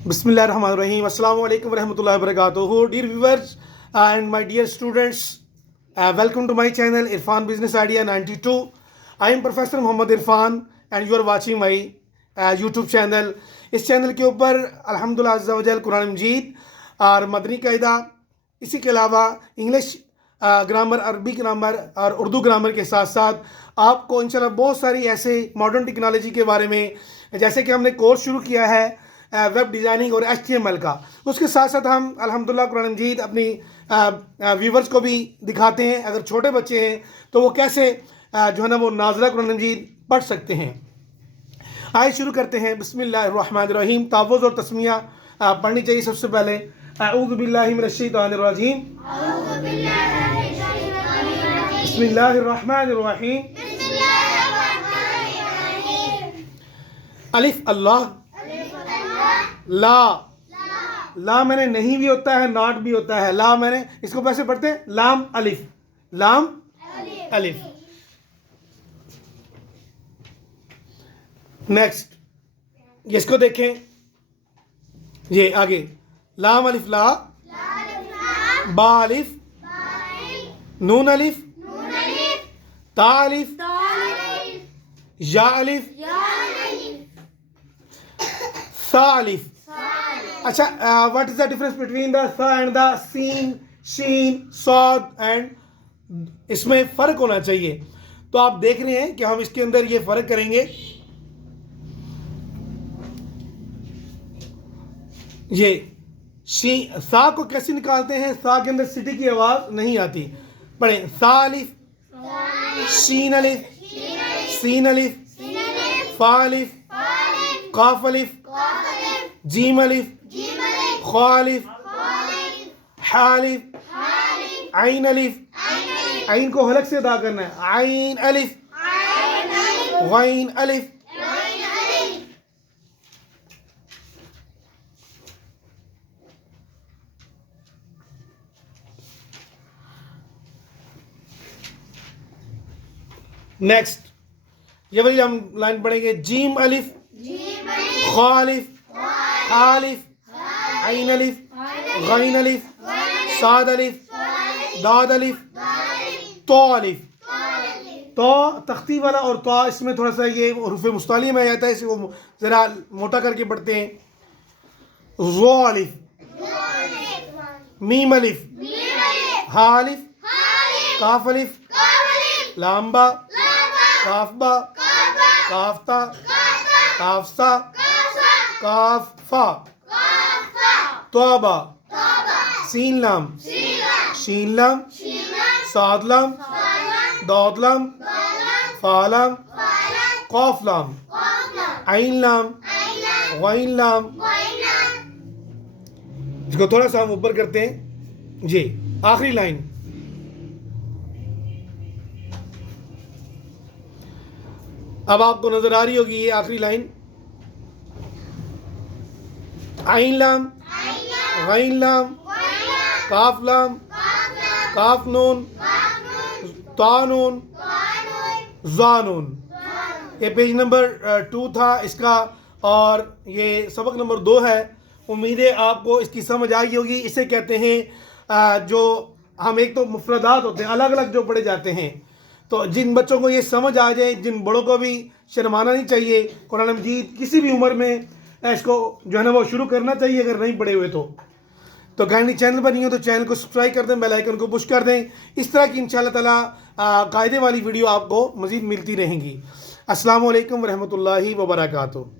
Bismillahirrahmanirrahim. Assalamu alaikum warahmatullahi wabarakatuh. Dear viewers and my dear students, welcome to my channel Irfan Business Idea 92. I am Professor Muhammad Irfan and you are watching my YouTube channel. इस channel के ऊपर अल्हम्दुलिल्लाह अज़्ज़ा वजल कुरान मजीद और मदनी कायदा, इसी के अलावा English grammar, अरबी ग्रामर और उर्दू ग्रामर के साथ साथ आपको इंशाल्लाह बहुत सारी ऐसे मॉडर्न टेक्नोलॉजी के बारे में, जैसे कि हमने कोर्स शुरू किया है वेब डिज़ाइनिंग और HTML का, उसके साथ साथ हम अल्हम्दुलिल्लाह कुरान मजीद अपनी व्यूवर्स को भी दिखाते हैं। अगर छोटे बच्चे हैं तो वो कैसे जो है ना वो नाज़िला कुरान मजीद पढ़ सकते हैं। आइए शुरू करते हैं। बिस्मिल्लाहिर्रहमानिर्रहीम। तावुज़ और तस्मिया पढ़नी चाहिए सबसे पहले। अऊज़ु बिल्लाहि मिनश शैतानिर रजीम। बिस्मिल्लाहिर्रहमानिर्रहीम। अलिफ अल्लाह, ला, ला मैंने नहीं भी होता है, नॉट भी होता है। ला मैंने इसको कैसे पढ़ते हैं? लाम अलिफ, लाम अलिफ। नेक्स्ट इसको देखें, ये आगे लाम अलिफ ला, बा अलिफ, नून अलिफ, ता अलिफ, या अलिफ, सा अलिफ। अच्छा, what is the difference between the सा एंड द सीन, शीन, सॉद एंड, इसमें फ़र्क होना चाहिए। तो आप देख रहे हैं कि हम इसके अंदर ये फ़र्क करेंगे। ये शी, सा को कैसे निकालते हैं? सा के अंदर सिटी की आवाज़ नहीं आती। पढ़ें, सा अलिफ, शीन अलिफ, सीन अलिफ, फा अलिफ, काफ अलिफ, जीम अलिफ, खा अलिफ, हा अलिफ, आइन अलिफ। आइन को हलक से अदा करना है। आइन अलिफ, गैन अलिफ। नेक्स्ट ये वाली हम लाइन पढ़ेंगे। जीम अलिफ, खा अलिफ, हा अलिफ, आइन अलिफ, गैन अलिफ, साद अलिफ, दाद अलिफ, तो अलिफ। तो तख्ती वाला और तो, इसमें थोड़ा सा ये हुरूफ मुस्तालिया में आ जाता है, इसे वो ज़रा मोटा करके पढ़ते हैं। रो अलिफ, मीम अलिफ, हा अलिफ, काफ अलिफ, लाम्बा, काफबा, काफता, काफसा, काफा, तौबा, सीन लाम, शीन लाम, साद लाम, दौद लाम, फा लाम, कौफ लाम, आइन लाम, गैन लाम। इसको थोड़ा सा हम ऊपर करते हैं जी। आखिरी लाइन, अब आपको नजर आ रही होगी ये आखिरी लाइन। आइन लाम, गैन लाम, काफ लाम, काफ नून, ता नून, जा नून। ये पेज नंबर 2 था इसका और ये सबक नंबर 2 है। उम्मीद है आपको इसकी समझ आई होगी। इसे कहते हैं जो हम, एक तो मुफरदात होते हैं अलग अलग जो पढ़े जाते हैं, तो जिन बच्चों को ये समझ आ जाए, जिन बड़ों को भी शर्माना नहीं चाहिए। कुरान मजीद किसी भी उम्र में इसको जो है ना वो शुरू करना चाहिए अगर नहीं पढ़े हुए तो काइंडली चैनल पर नहीं हो तो चैनल को सब्सक्राइब कर दें, बेल आइकन को पुश कर दें। इस तरह की इंशाअल्लाह ताला कायदे वाली वीडियो आपको मज़ीद मिलती रहेंगी। अस्सलामु अलैकुम वरहमतुल्लाहि वबरकातुहू।